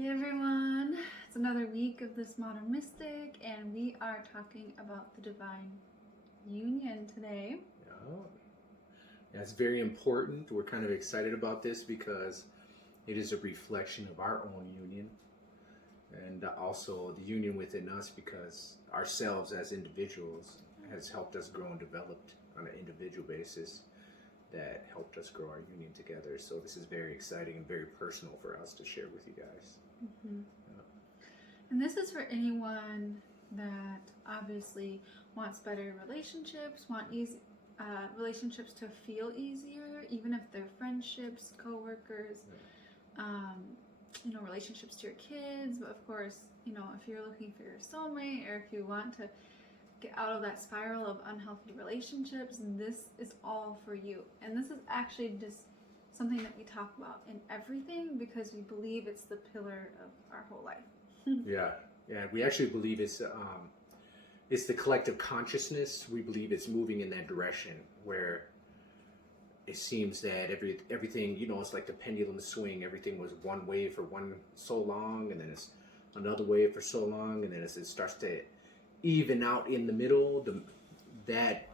Hey everyone, it's another week of This Modern Mystic, and we are talking about the divine union today. Yeah, it's very important. We're kind of excited about this because it is a reflection of our own union and also the union within us, because ourselves as individuals has helped us grow and developed on an individual basis that helped us grow our union together. So this is very exciting and very personal for us to share with you guys. Mm-hmm. And this is for anyone that obviously wants better relationships, relationships to feel easier, even if they're friendships, co-workers, relationships to your kids. But of course, if you're looking for your soulmate, or if you want to get out of that spiral of unhealthy relationships, this is all for you. And this is actually just something that we talk about in everything because we believe it's the pillar of our whole life. Yeah, we actually believe it's the collective consciousness. We believe it's moving in that direction where it seems that everything, it's like the pendulum swing. Everything was one way for so long, and then it's another way for so long, and then as it starts to even out in the middle, that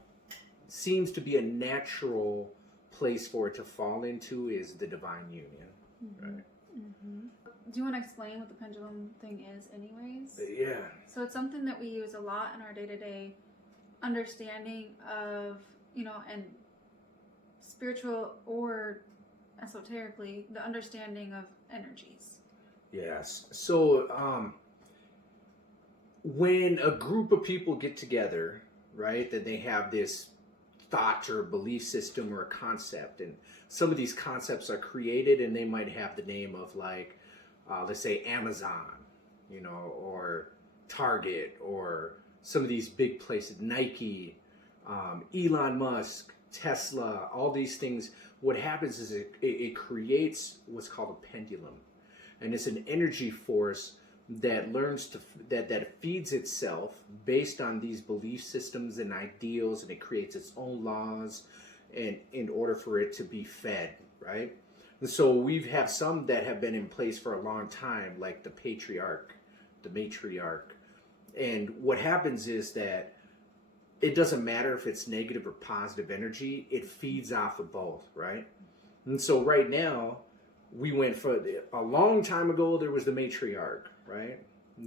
seems to be a natural place for it to fall into is the divine union, right? Mm-hmm. Do you want to explain what the pendulum thing is anyways? Yeah. So it's something that we use a lot in our day-to-day understanding of, and spiritual or esoterically, the understanding of energies. Yes. So when a group of people get together, right, then they have this thought or belief system or a concept, and some of these concepts are created and they might have the name of, like, let's say Amazon, or Target, or some of these big places, Nike, Elon Musk, Tesla, all these things. What happens is it creates what's called a pendulum, and it's an energy force that learns that feeds itself based on these belief systems and ideals, and it creates its own laws and in order for it to be fed, right? And so we have some that have been in place for a long time, like the patriarch, the matriarch. And what happens is that it doesn't matter if it's negative or positive energy, it feeds off of both, right? And so right now, we went for a long time ago, there was the matriarch, right?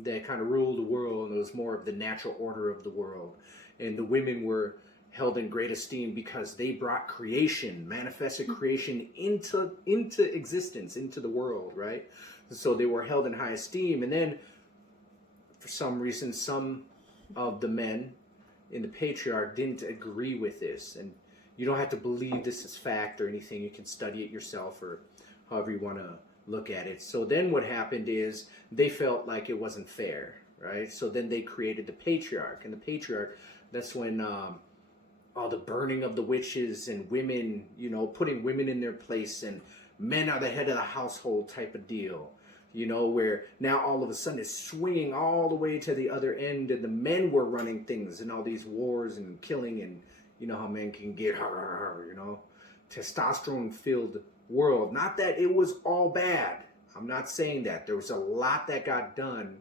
That kind of ruled the world, and it was more of the natural order of the world. And the women were held in great esteem because they brought creation, manifested creation into existence, into the world, right? So they were held in high esteem. And then, for some reason, some of the men in the patriarch didn't agree with this. And you don't have to believe this is fact or anything. You can study it yourself, or however you want to look at it. So then what happened is they felt like it wasn't fair, right? So then they created the patriarch. And the patriarch, that's when all the burning of the witches and women, putting women in their place, and men are the head of the household type of deal, where now all of a sudden it's swinging all the way to the other end, and the men were running things and all these wars and killing, and how men can get, testosterone filled world. Not that it was all bad. I'm not saying that. There was a lot that got done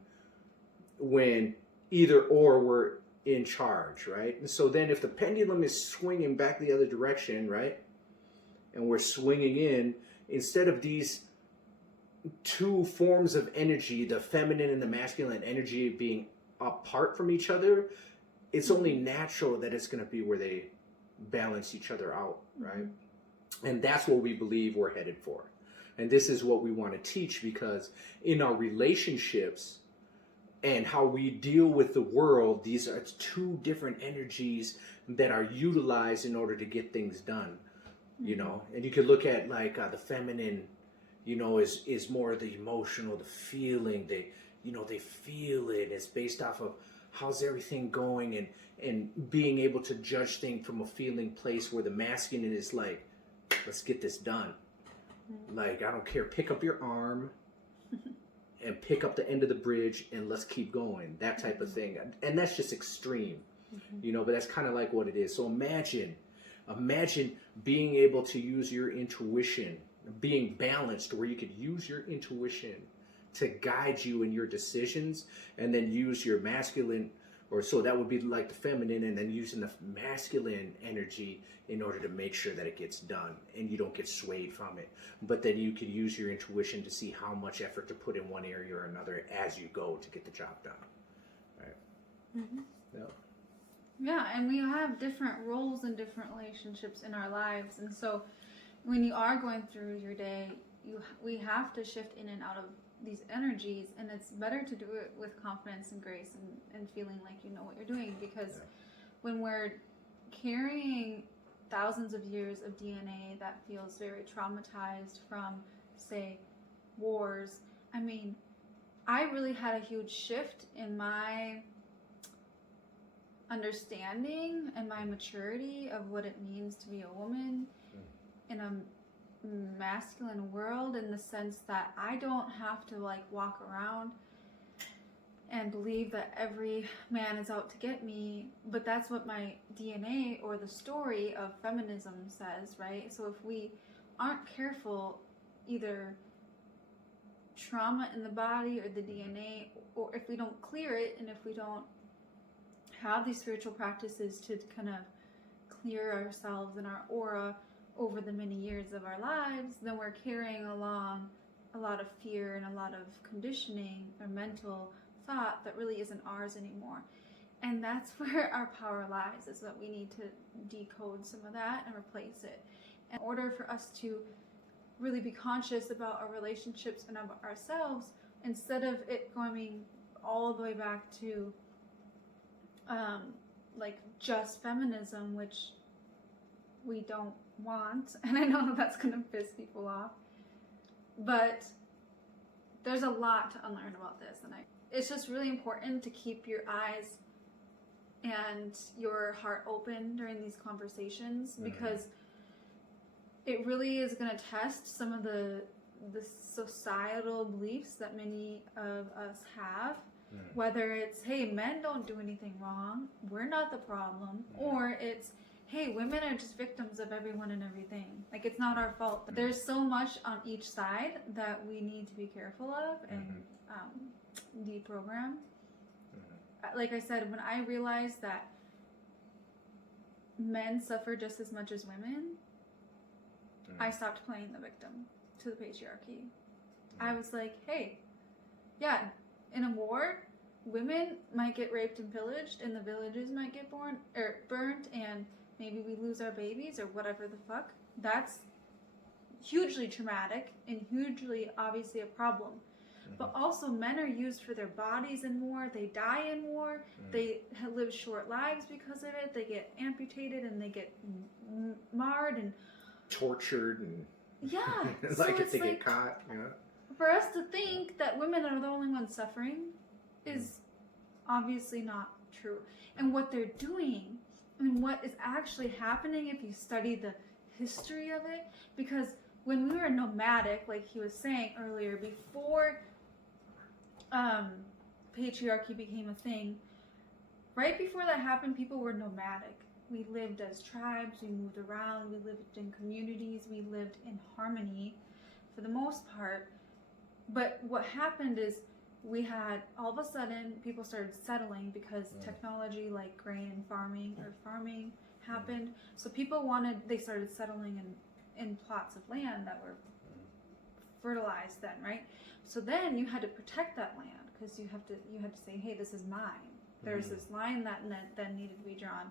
when either or were in charge, right? And so then if the pendulum is swinging back the other direction, right, and we're swinging in, instead of these two forms of energy, the feminine and the masculine energy, being apart from each other, it's only natural that it's going to be where they balance each other out, right? And that's what we believe we're headed for. And this is what we want to teach, because in our relationships and how we deal with the world, these are two different energies that are utilized in order to get things done, And you could look at, like, the feminine, is more the emotional, the feeling. They feel it. It's based off of how's everything going, and being able to judge things from a feeling place, where the masculine is like, let's get this done. Like, I don't care, pick up your arm and pick up the end of the bridge and let's keep going, that type of thing. And that's just extreme, but that's kind of like what it is. So imagine being able to use your intuition, being balanced, where you could use your intuition to guide you in your decisions, and then use your masculine, or so that would be like the feminine, and then using the masculine energy in order to make sure that it gets done and you don't get swayed from it. But then you can use your intuition to see how much effort to put in one area or another as you go to get the job done. Right? Mm-hmm. Yeah. Yeah, and we have different roles in different relationships in our lives, and so when you are going through your day, we have to shift in and out of these energies, and it's better to do it with confidence and grace and feeling like you know what you're doing, because when we're carrying thousands of years of DNA that feels very traumatized from, say, wars, I mean, I really had a huge shift in my understanding and my maturity of what it means to be a woman in a masculine world, in the sense that I don't have to like walk around and believe that every man is out to get me, but that's what my DNA or the story of feminism says, right? So if we aren't careful, either trauma in the body or the DNA, or if we don't clear it, and if we don't have these spiritual practices to kind of clear ourselves and our aura over the many years of our lives, then we're carrying along a lot of fear and a lot of conditioning or mental thought that really isn't ours anymore. And that's where our power lies, is that we need to decode some of that and replace it. In order for us to really be conscious about our relationships and about ourselves, instead of it going all the way back to like just feminism, which we don't want, and I know that's gonna piss people off, but there's a lot to unlearn about this, and it's just really important to keep your eyes and your heart open during these conversations, because it really is going to test some of the societal beliefs that many of us have, whether it's, hey, men don't do anything wrong, we're not the problem, or it's, hey, women are just victims of everyone and everything. Like, it's not our fault. There's so much on each side that we need to be careful of and deprogram. Like I said, when I realized that men suffer just as much as women, I stopped playing the victim to the patriarchy. I was like, hey, yeah, in a war, women might get raped and pillaged, and the villages might get burnt, and maybe we lose our babies or whatever the fuck. That's hugely traumatic and hugely, obviously, a problem. But also, men are used for their bodies in war. They die in war. They live short lives because of it. They get amputated and they get marred and tortured and like, like if they get caught. For us to think that women are the only ones suffering is obviously not true. And what they're doing and what is actually happening, if you study the history of it, because when we were nomadic, like he was saying earlier, before patriarchy became a thing, right before that happened, people were nomadic. We lived as tribes, we moved around, we lived in communities, we lived in harmony for the most part. But what happened is we had, all of a sudden, people started settling because technology like grain farming happened. So people they started settling in plots of land that were fertilized then, right? So then you had to protect that land, because you had to say, hey, this is mine. There's this line that then needed to be drawn.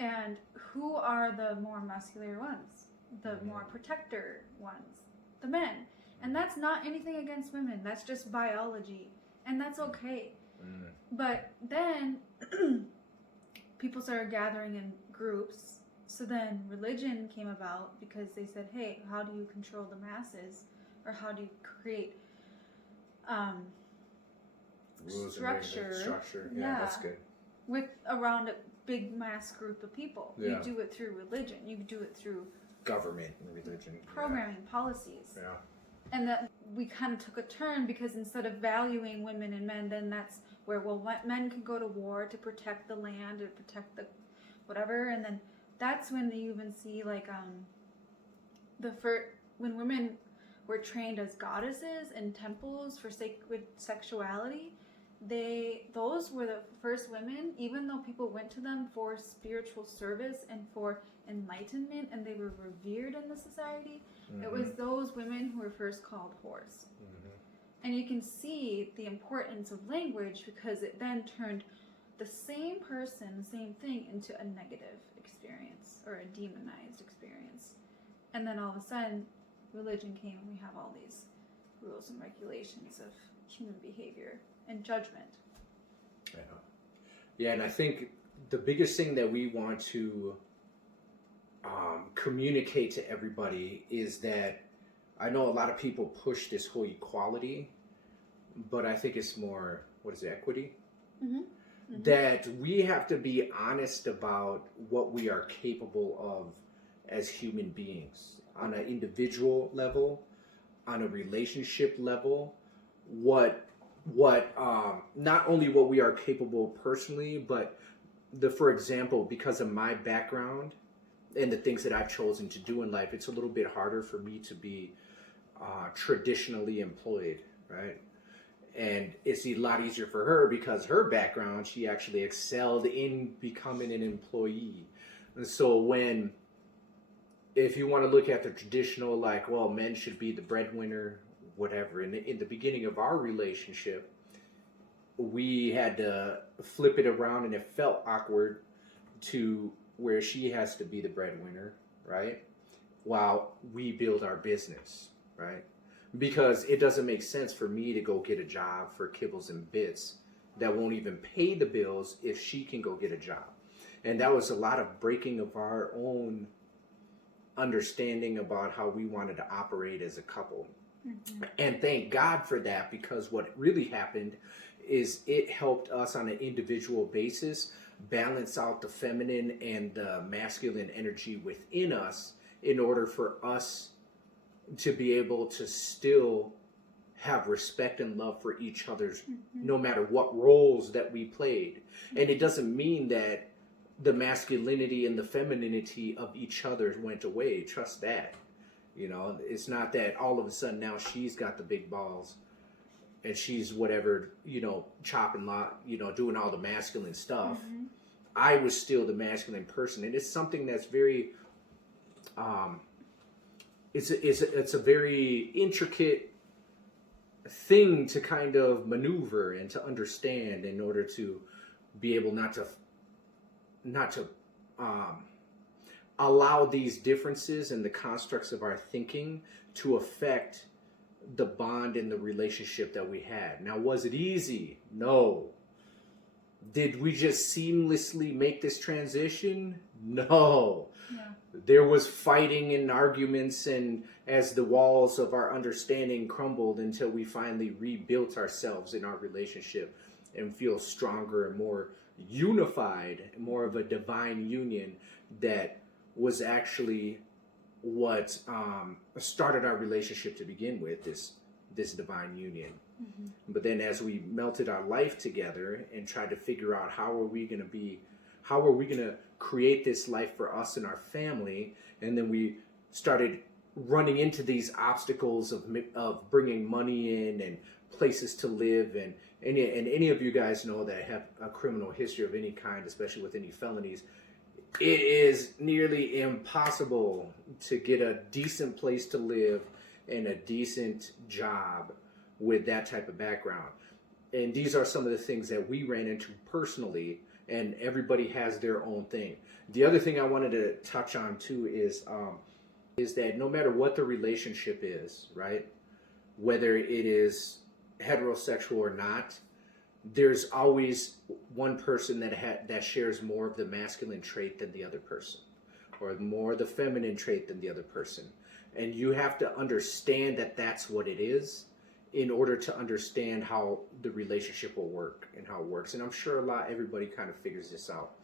And who are the more muscular ones? The more protector ones? The men. And that's not anything against women. That's just biology. And that's okay. But then people started gathering in groups. So then religion came about, because they said, hey, how do you control the masses? Or how do you create rules structure? And structure. Yeah, that's good. With around a big mass group of people. Yeah. You do it through religion. You do it through government and religion. Programming, policies. Yeah. And that we kind of took a turn, because instead of valuing women and men, then that's where, well, men can go to war to protect the land or protect the whatever. And then that's when you even see, like, when women were trained as goddesses in temples for sacred sexuality, those were the first women, even though people went to them for spiritual service and for enlightenment, and they were revered in the society. It was those women who were first called whores. And you can see the importance of language, because it then turned the same person, the same thing, into a negative experience or a demonized experience. And then all of a sudden, religion came, and we have all these rules and regulations of human behavior and judgment. Yeah, and I think the biggest thing that we want to communicate to everybody is that I know a lot of people push this whole equality, but I think it's more, what is it, equity? That we have to be honest about what we are capable of as human beings on an individual level, on a relationship level, what not only what we are capable personally, but for example, because of my background and the things that I've chosen to do in life, it's a little bit harder for me to be traditionally employed, right? And it's a lot easier for her because her background, she actually excelled in becoming an employee. And so if you want to look at the traditional, like, well, men should be the breadwinner, whatever. In the beginning of our relationship, we had to flip it around, and it felt awkward to where she has to be the breadwinner, right? While we build our business, right? Because it doesn't make sense for me to go get a job for kibbles and bits that won't even pay the bills if she can go get a job. And that was a lot of breaking of our own understanding about how we wanted to operate as a couple. And thank God for that, because what really happened is it helped us on an individual basis balance out the feminine and the masculine energy within us in order for us to be able to still have respect and love for each other's, no matter what roles that we played. And it doesn't mean that the masculinity and the femininity of each other went away. Trust that. You know, it's not that all of a sudden now she's got the big balls and she's whatever, chopping, doing all the masculine stuff. I was still the masculine person. And it's something that's very, it's a very intricate thing to kind of maneuver and to understand in order to be able not to allow these differences and the constructs of our thinking to affect the bond and the relationship that we had. Now, was it easy? No. Did we just seamlessly make this transition? No. Yeah. There was fighting and arguments, and as the walls of our understanding crumbled until we finally rebuilt ourselves in our relationship and feel stronger and more unified, more of a divine union that was actually what started our relationship to begin with, this divine union. But then as we melted our life together and tried to figure out how are we going to create this life for us and our family, and then we started running into these obstacles of bringing money in and places to live, and any of you guys know that have a criminal history of any kind, especially with any felonies, it is nearly impossible to get a decent place to live and a decent job with that type of background. And these are some of the things that we ran into personally, and everybody has their own thing. The other thing I wanted to touch on too is that no matter what the relationship is, right, whether it is heterosexual or not, there's always one person that shares more of the masculine trait than the other person, or more of the feminine trait than the other person. And you have to understand that that's what it is in order to understand how the relationship will work and how it works. And I'm sure everybody kind of figures this out.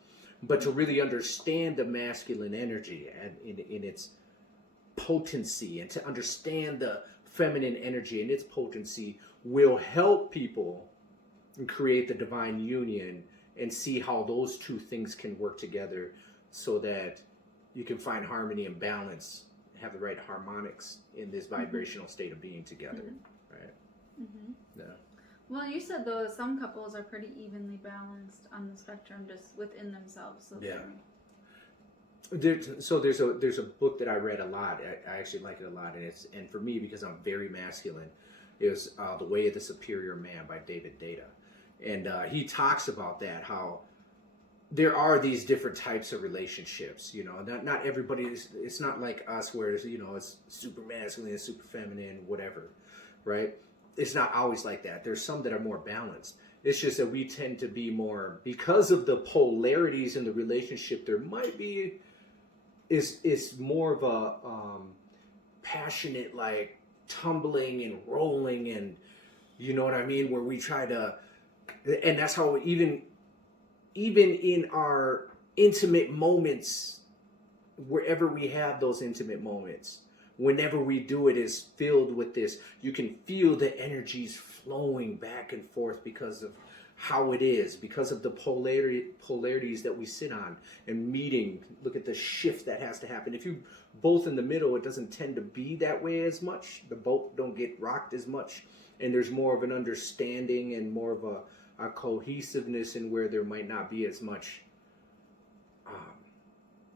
But to really understand the masculine energy and in its potency, and to understand the feminine energy and its potency, will help people create the divine union and see how those two things can work together so that you can find harmony and balance have the right harmonics in this vibrational state of being together, right? Yeah. Well, you said though that some couples are pretty evenly balanced on the spectrum, just within themselves. So Yeah. There's a book that I read a lot. I actually like it a lot, and for me, because I'm very masculine, is The Way of the Superior Man by David Data, and he talks about that, how there are these different types of relationships. You know, not everybody is. It's not like us where it's, you know, it's super masculine and super feminine, whatever, right? It's not always like that. There's some that are more balanced. It's just that we tend to be more, because of the polarities in the relationship. There might be is more of a passionate, like tumbling and rolling, and you know what I mean, where we try to, and that's how even in our intimate moments, wherever we have those intimate moments, whenever we do it, is filled with this. You can feel the energies flowing back and forth because of how it is, because of the polarities that we sit on and meeting. Look at the shift that has to happen. If you both in the middle, it doesn't tend to be that way as much. The boat don't get rocked as much, and there's more of an understanding and more of a cohesiveness in where there might not be as much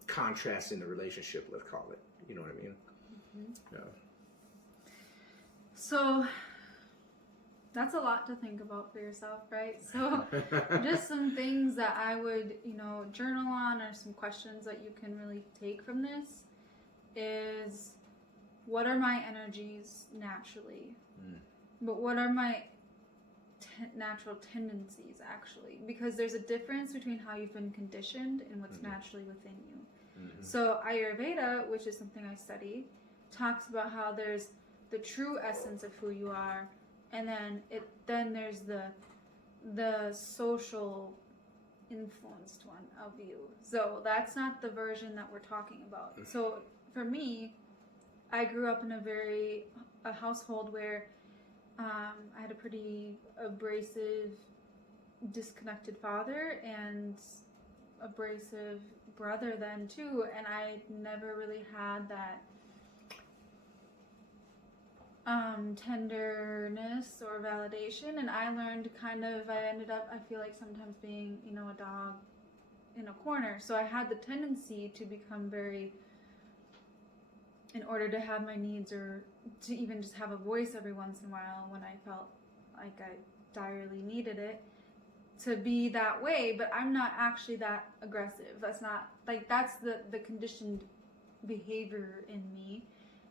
contrast in the relationship, let's call it. You know what I mean? Yeah. So that's a lot to think about for yourself, right? So just some things that I would, you know, journal on, or some questions that you can really take from this is, what are my energies naturally? But what are my natural tendencies actually? Because there's a difference between how you've been conditioned and what's naturally within you. So Ayurveda, which is something I study, talks about how there's the true essence of who you are, and then there's the social influenced one of you. So that's not the version that we're talking about. So for me, I grew up in a household where I had a pretty abrasive, disconnected father and abrasive brother then too, and I never really had that tenderness or validation, and I learned I ended up, I feel like, sometimes being, you know, a dog in a corner. So I had the tendency to become very, in order to have my needs, or to even just have a voice every once in a while when I felt like I direly needed it, to be that way. But I'm not actually that aggressive. That's not, like, that's the conditioned behavior in me.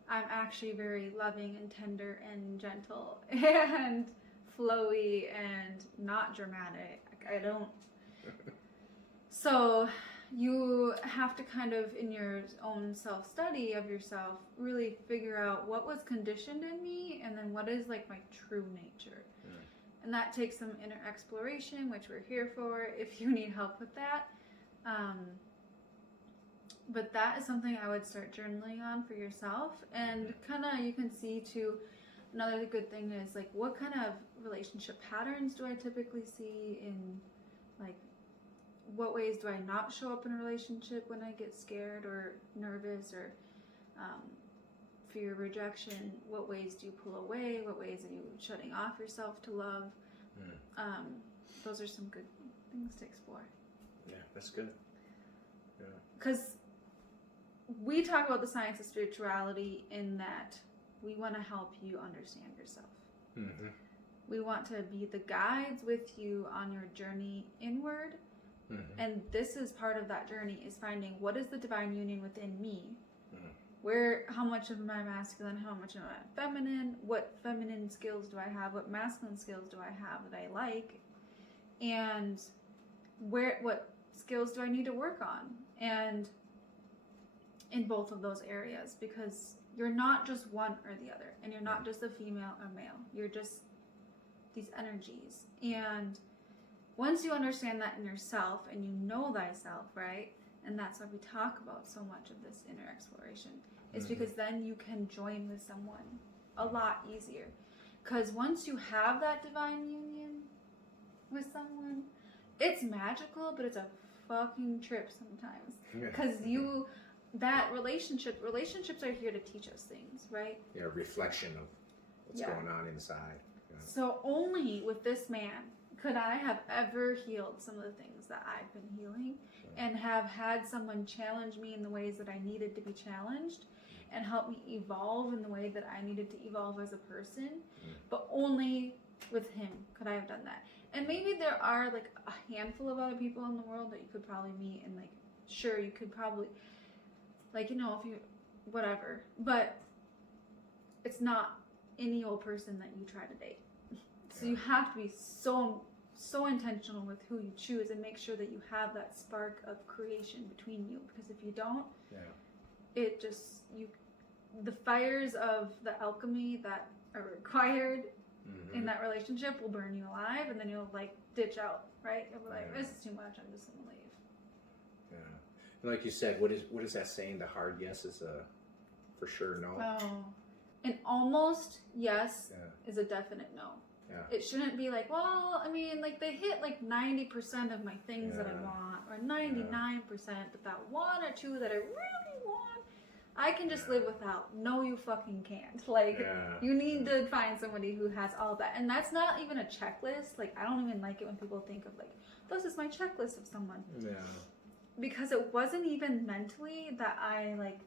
I'm actually very loving and tender and gentle and flowy and not dramatic. I don't. So you have to kind of, in your own self-study of yourself, really figure out what was conditioned in me, and then what is like my true nature. And that takes some inner exploration, which we're here for if you need help with that. But that is something I would start journaling on for yourself, and kind of, you can see too, another good thing is, like, what kind of relationship patterns do I typically see in, like, what ways do I not show up in a relationship when I get scared or nervous or fear of rejection? What ways do you pull away? What ways are you shutting off yourself to love? Those are some good things to explore. Yeah, that's good. Yeah. Because we talk about the science of spirituality in that we want to help you understand yourself. We want to be the guides with you on your journey inward. And this is part of that journey, is finding what is the divine union within me. How much of my masculine, how much of my feminine, what feminine skills do I have, what masculine skills do I have that I like, and what skills do I need to work on, and in both of those areas, because you're not just one or the other, and you're not just a female or male, you're just these energies. And once you understand that in yourself and you know thyself, right, and that's why we talk about so much of this inner exploration, is because then you can join with someone a lot easier. Because once you have that divine union with someone, it's magical, but it's a fucking trip sometimes. Because you that relationships are here to teach us things, right? Yeah, reflection of what's going on inside. Yeah. So only with this man could I have ever healed some of the things that I've been healing, and have had someone challenge me in the ways that I needed to be challenged, and help me evolve in the way that I needed to evolve as a person. But only with him could I have done that. And maybe there are like a handful of other people in the world that you could probably meet, and like, sure, you could probably, like, you know, if you, whatever. But it's not any old person that you try to date. So you have to be so intentional with who you choose, and make sure that you have that spark of creation between you. Because if you don't, it just, the fires of the alchemy that are required in that relationship will burn you alive, and then you'll like ditch out, right? You'll be like, this is too much, I'm just gonna leave. Yeah. And like you said, what is that saying? The hard yes is a for sure no. Oh. An almost yes is a definite no. Yeah. It shouldn't be like, well, I mean, like they hit like 90% of my things that I want, or 99%, but that one or two that I really want, I can just live without. No, you fucking can't. Like, you need to find somebody who has all that. And that's not even a checklist. Like, I don't even like it when people think of like, this is my checklist of someone. Yeah. Because it wasn't even mentally that I like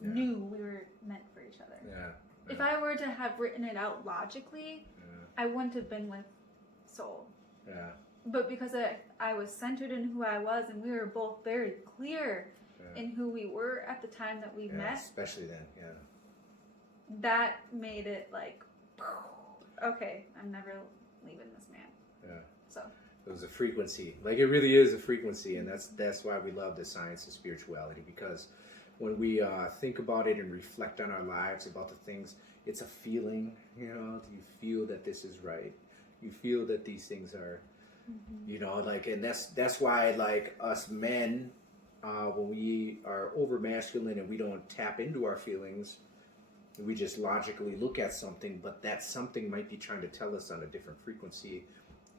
knew we were meant for each other. Yeah. If I were to have written it out logically, I wouldn't have been with Soul. Yeah. But because I was centered in who I was, and we were both very clear in who we were at the time that we met. Especially then, that made it like, okay, I'm never leaving this man. Yeah. So. It was a frequency. Like, it really is a frequency, and that's why we love the science of spirituality, because when we think about it and reflect on our lives, about the things, it's a feeling, you know, you feel that this is right. You feel that these things are, you know, like, and that's why, like, us men, when we are over masculine and we don't tap into our feelings, we just logically look at something, but that something might be trying to tell us on a different frequency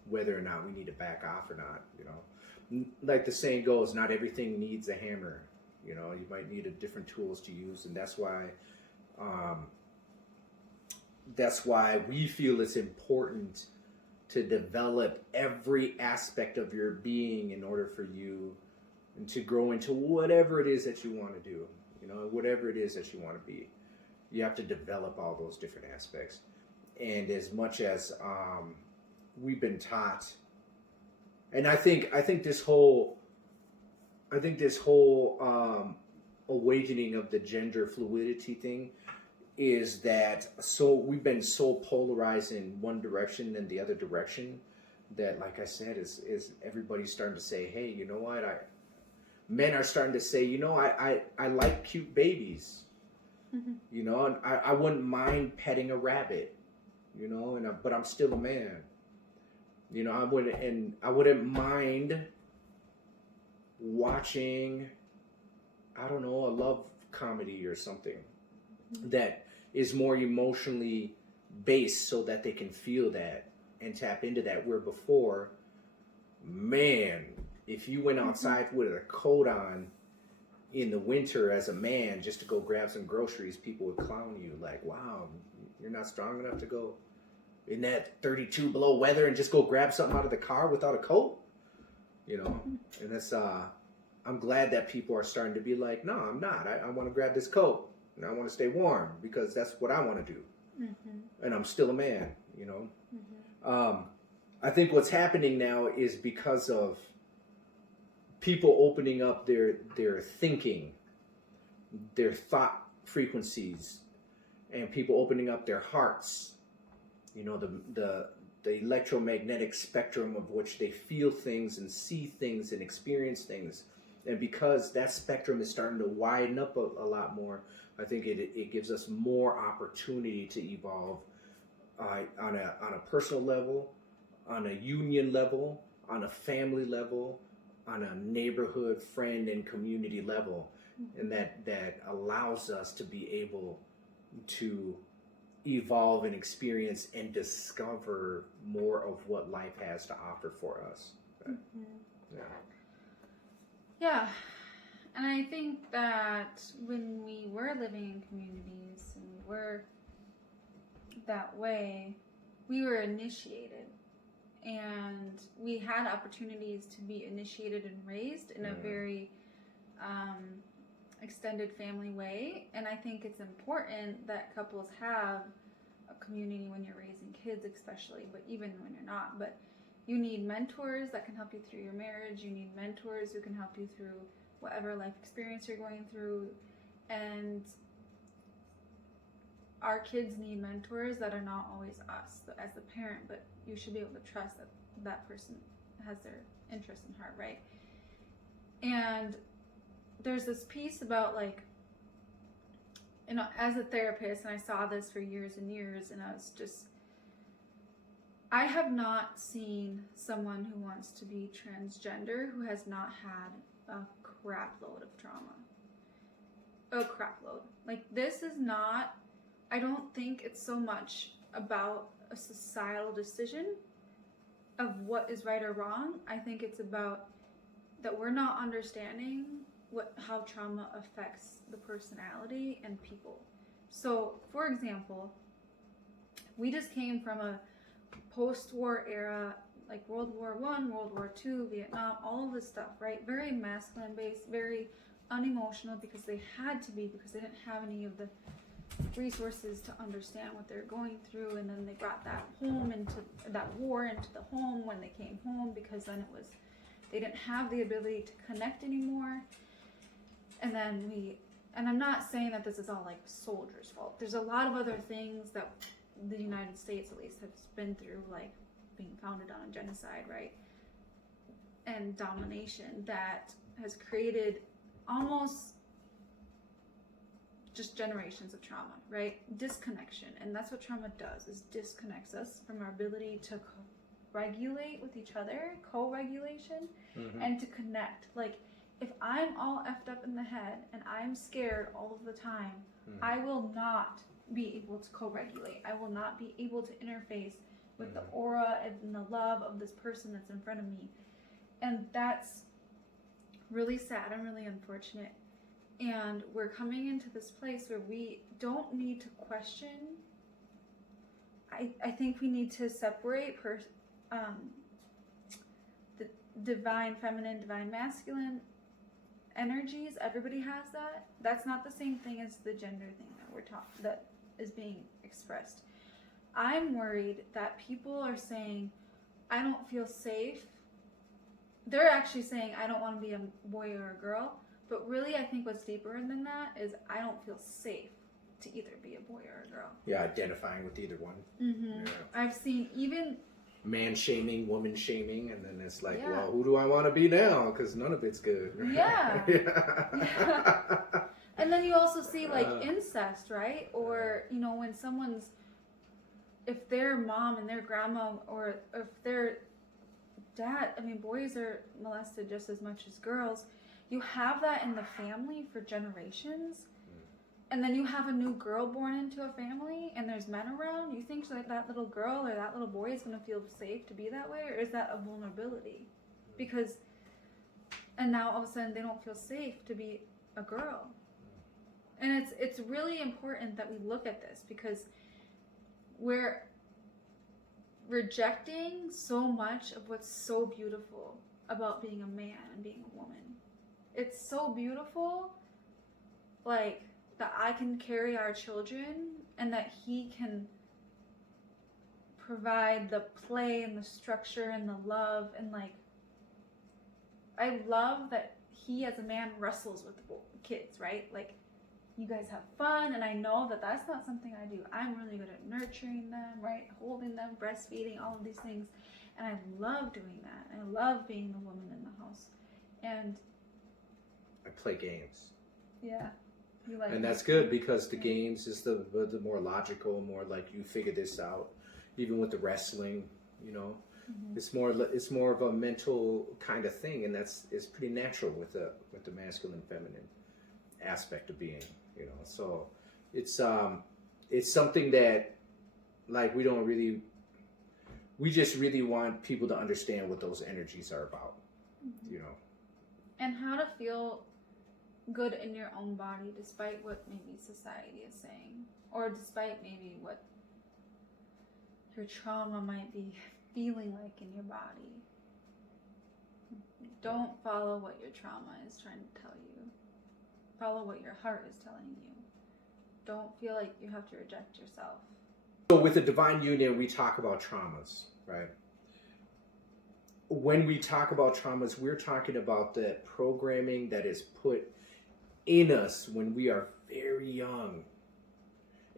whether or not we need to back off or not, you know. Like the saying goes, not everything needs a hammer. You know, you might need different tools to use, and that's why we feel it's important to develop every aspect of your being in order for you to grow into whatever it is that you want to do. You know, whatever it is that you want to be, you have to develop all those different aspects. And as much as we've been taught, and I think this whole awakening of the gender fluidity thing is that we've been so polarized in one direction and the other direction that, like I said, is everybody's starting to say, hey, you know what, men are starting to say, you know, I like cute babies, you know, and I wouldn't mind petting a rabbit, you know, but I'm still a man, you know. I wouldn't mind watching, I don't know, a love comedy or something that is more emotionally based, so that they can feel that and tap into that. Where before, man, if you went outside with a coat on in the winter as a man just to go grab some groceries, people would clown you like, wow, you're not strong enough to go in that 32 below weather and just go grab something out of the car without a coat, you know. And that's I'm glad that people are starting to be like, no, I'm not. I want to grab this coat and I want to stay warm because that's what I want to do. And I'm still a man, you know. I think what's happening now is because of people opening up their thinking, their thought frequencies, and people opening up their hearts, you know, the electromagnetic spectrum of which they feel things and see things and experience things. And because that spectrum is starting to widen up a lot more, I think it gives us more opportunity to evolve on a personal level, on a union level, on a family level, on a neighborhood, friend, and community level. And that allows us to be able to evolve and experience and discover more of what life has to offer for us. Yeah. Yeah. And I think that when we were living in communities and we were that way, we were initiated. And we had opportunities to be initiated and raised in a very extended family way. And I think it's important that couples have a community when you're raising kids, especially, but even when you're not. But you need mentors that can help you through your marriage. You need mentors who can help you through whatever life experience you're going through. And our kids need mentors that are not always us as the parent, but you should be able to trust that that person has their interest in heart, right? And there's this piece about, like, you know, as a therapist, and I saw this for years and years, and I have not seen someone who wants to be transgender who has not had a crap load of trauma. A crap load. Like, this is not, I don't think it's so much about a societal decision of what is right or wrong. I think it's about that we're not understanding how trauma affects the personality and people. So, for example, we just came from a post-war era, like World War I, World War II, Vietnam, all of this stuff, right? Very masculine based, very unemotional, because they had to be, because they didn't have any of the resources to understand what they're going through. And then they brought that home into that war into the home when they came home, because then they didn't have the ability to connect anymore. And then and I'm not saying that this is all like soldiers' fault. There's a lot of other things that the United States at least has been through, like being founded on a genocide, right? And domination that has created almost just generations of trauma, right? Disconnection. And that's what trauma does, is disconnects us from our ability to regulate with each other, co-regulation, and to connect. Like, if I'm all effed up in the head and I'm scared all of the time, I will not be able to co-regulate. I will not be able to interface with the aura and the love of this person that's in front of me. And that's really sad and really unfortunate. And we're coming into this place where we don't need to question. I think we need to separate the divine feminine, divine masculine energies. Everybody has that. That's not the same thing as the gender thing that is being expressed. I'm worried that people are saying, I don't feel safe. They're actually saying, I don't want to be a boy or a girl. But really, I think what's deeper than that is, I don't feel safe to either be a boy or a girl. Yeah, identifying with either one. Yeah. I've seen even man shaming, woman shaming, and then it's like, well, who do I want to be now? Because none of it's good. Yeah. And then you also see like incest, right? Or, you know, when if their mom and their grandma, or if their dad, I mean, boys are molested just as much as girls. You have that in the family for generations. And then you have a new girl born into a family and there's men around. You think that little girl or that little boy is going to feel safe to be that way? Or is that a vulnerability? And now all of a sudden they don't feel safe to be a girl. And it's really important that we look at this, because we're rejecting so much of what's so beautiful about being a man and being a woman. It's so beautiful, like, that I can carry our children and that he can provide the play and the structure and the love. And, like, I love that he as a man wrestles with the kids, right? Like, you guys have fun, and I know that that's not something I do. I'm really good at nurturing them, right? Holding them, breastfeeding, all of these things. And I love doing that. I love being the woman in the house. And I play games. Yeah. You like and that's good, because the games is the more logical, more like you figure this out. Even with the wrestling, you know, it's more of a mental kind of thing, and it's pretty natural with the masculine feminine aspect of being, you know. So it's something that, like, we just really want people to understand what those energies are about, you know. And how to feel good in your own body despite what maybe society is saying, or despite maybe what your trauma might be feeling like in your body. Don't follow what your trauma is trying to tell you. Follow what your heart is telling you. Don't feel like you have to reject yourself. So with the divine union, we talk about traumas, right? When we talk about traumas, we're talking about the programming that is put in us when we are very young.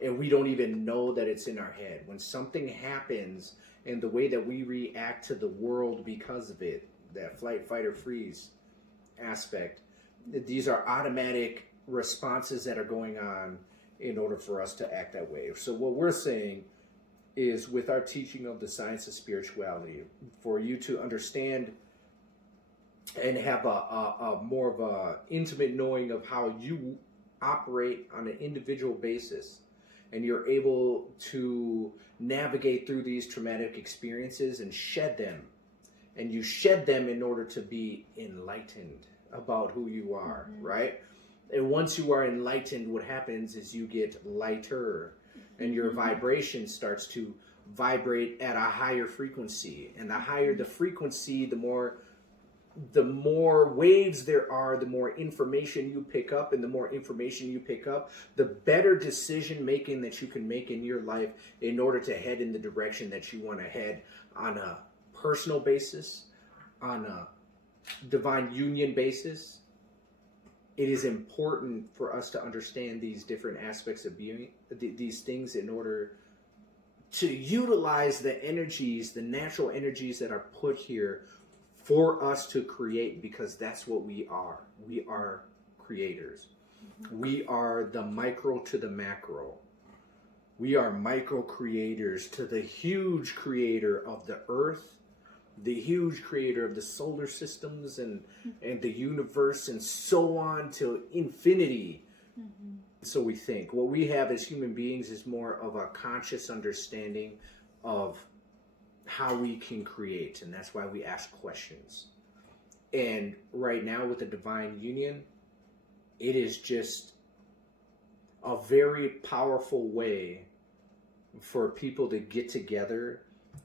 And we don't even know that it's in our head. When something happens and the way that we react to the world because of it, that flight, fight, or freeze aspect, these are automatic responses that are going on in order for us to act that way. So what we're saying is, with our teaching of the science of spirituality, for you to understand and have a more of a intimate knowing of how you operate on an individual basis, and you're able to navigate through these traumatic experiences and shed them. And you shed them in order to be enlightened about who you are, right? And once you are enlightened, what happens is you get lighter, and your vibration starts to vibrate at a higher frequency. And the higher the frequency, the more waves there are, the more information you pick up, and the more information you pick up, the better decision making that you can make in your life in order to head in the direction that you want to head on a personal basis, on a divine union basis. It is important for us to understand these different aspects of being, these things, in order to utilize the energies, the natural energies that are put here for us to create, because that's what we are. We are creators. We are the micro to the macro. We are micro creators to the huge creator of the earth, the huge creator of the solar systems and the universe, and so on to infinity. So we think what we have as human beings is more of a conscious understanding of how we can create, and that's why we ask questions. And right now with the divine union, it is just a very powerful way for people to get together,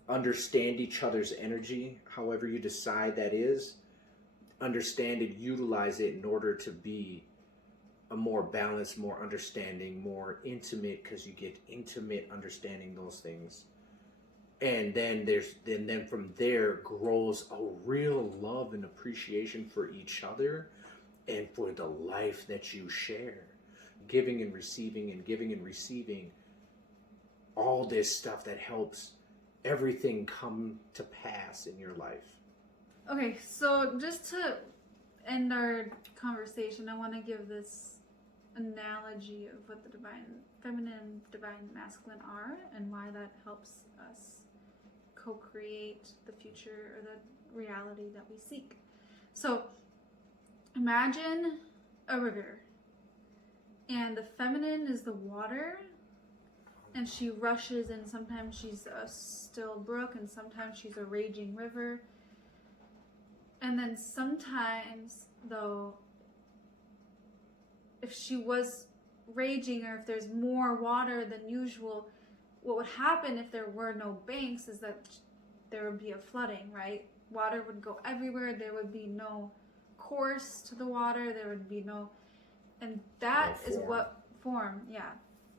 understand each other's energy, however you decide that is, understand and utilize it in order to be a more balanced, more understanding, more intimate, because you get intimate understanding those things. And then then from there grows a real love and appreciation for each other and for the life that you share. Giving and receiving, all this stuff that helps everything come to pass in your life. Okay, so just to end our conversation, I want to give this analogy of what the divine feminine, divine masculine are, and why that helps us co-create the future or the reality that we seek. So imagine a river, and the feminine is the water, and she rushes, and sometimes she's a still brook, and sometimes she's a raging river. And then sometimes, though, if she was raging, or if there's more water than usual, what would happen if there were no banks is that there would be a flooding, right? Water would go everywhere. There would be no course to the water. There would be no, and that is what form, yeah.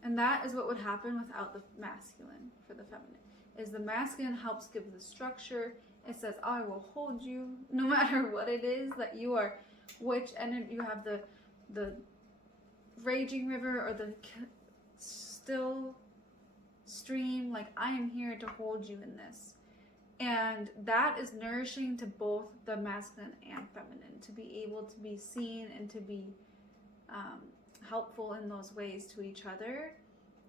And that is what would happen without the masculine for the feminine. Is the masculine helps give the structure. It says, I will hold you no matter what it is that you are, which, and you have the raging river or the still stream, like, I am here to hold you in this. And that is nourishing to both the masculine and feminine, to be able to be seen and to be helpful in those ways to each other.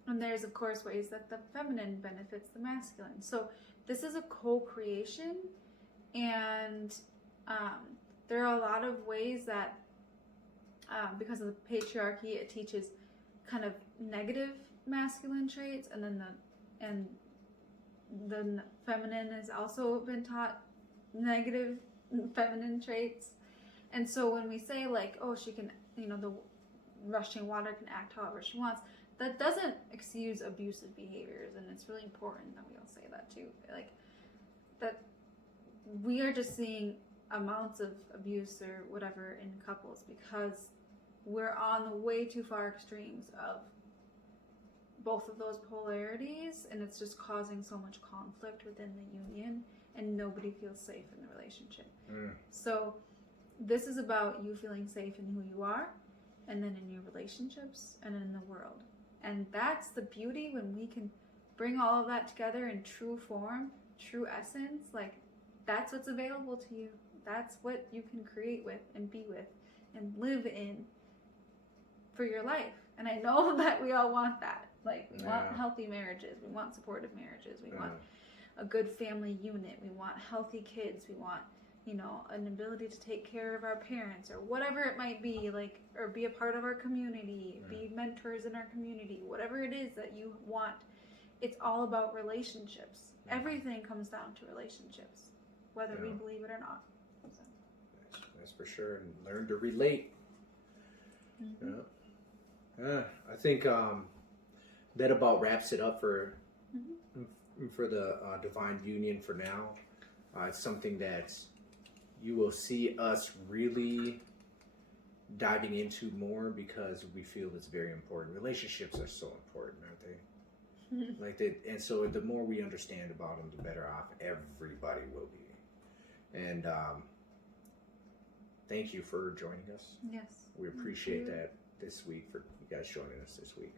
And there's, of course, ways that the feminine benefits the masculine. So this is a co-creation, and there are a lot of ways that, because of the patriarchy, it teaches kind of negative masculine traits, and then the feminine has also been taught negative feminine traits. And so when we say, like, oh, she can the rushing water can act however she wants. That doesn't excuse abusive behaviors, and it's really important that we all say that too. Like, that we are just seeing amounts of abuse or whatever in couples because we're on the way too far extremes of both of those polarities, and it's just causing so much conflict within the union, and nobody feels safe in the relationship. So this is about you feeling safe in who you are, and then in your relationships and in the world. And that's the beauty when we can bring all of that together in true form, true essence. Like, that's what's available to you. That's what you can create with and be with and live in for your life. And I know that we all want that. Like, we want healthy marriages. We want supportive marriages. We want a good family unit. We want healthy kids. We want, an ability to take care of our parents or whatever it might be, like, or be a part of our community, be mentors in our community, whatever it is that you want. It's all about relationships. Everything comes down to relationships, whether we believe it or not. So. That's for sure. And learn to relate. I think that about wraps it up for the divine union for now. It's something that you will see us really diving into more because we feel it's very important. Relationships are so important, aren't they? And so the more we understand about them, the better off everybody will be. And thank you for joining us. Yes. We appreciate that this week, for you guys joining us this week.